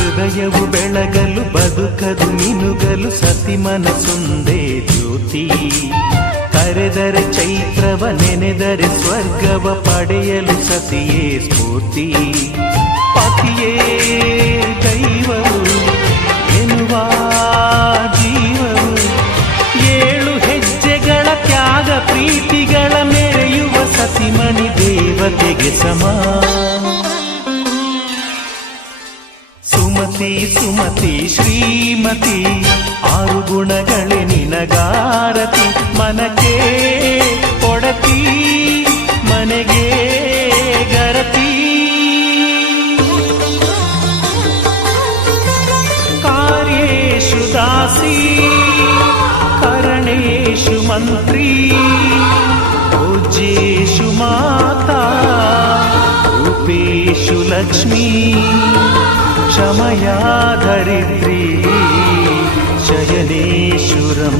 ಹೃದಯವು ಬೆಳಗಲು ಬದುಕದು ಮಿನುಗಲು ಸತಿ ಮನಸ್ಸೊಂದೇ ಜ್ಯೋತಿ. ಕರೆದರೆ ಚೈತ್ರವ ನೆನೆದರೆ ಸ್ವರ್ಗವ ಪಡೆಯಲು ಸತಿಯೇ ಸ್ಫೂರ್ತಿ. ಪತಿಯೇ ದೈವವು ಎನ್ನುವ ಜೀವವು, 7 ಹೆಜ್ಜೆಗಳ ತ್ಯಾಗ ಪ್ರೀತಿಗಳ ಮೆರೆಯುವ ಸತಿಮಣಿ ದೇವತೆಗೆ ಸಮ. ಸುಮತಿ ಸುಮತಿ ಶ್ರೀಮತಿ 6 ಗುಣಗಳೇ ನಿನಗಾರತಿ. ಮನಕ್ಕೆ ಕೊಡತಿ ಮನೆಗೆ ಗರತಿ. ಕಾರ್ಯೇಷು ದಾಸಿ ಕರಣೇಷು ಮಂತ್ರಿ. ಪೂಜ್ಯೇಷು ಮಾತಾ ರೂಪೇಷು ಲಕ್ಷ್ಮೀ. ಕ್ಷಮಯಾ ಧರಿತ್ರಿ ಶಯನೇಶ್ವರಂ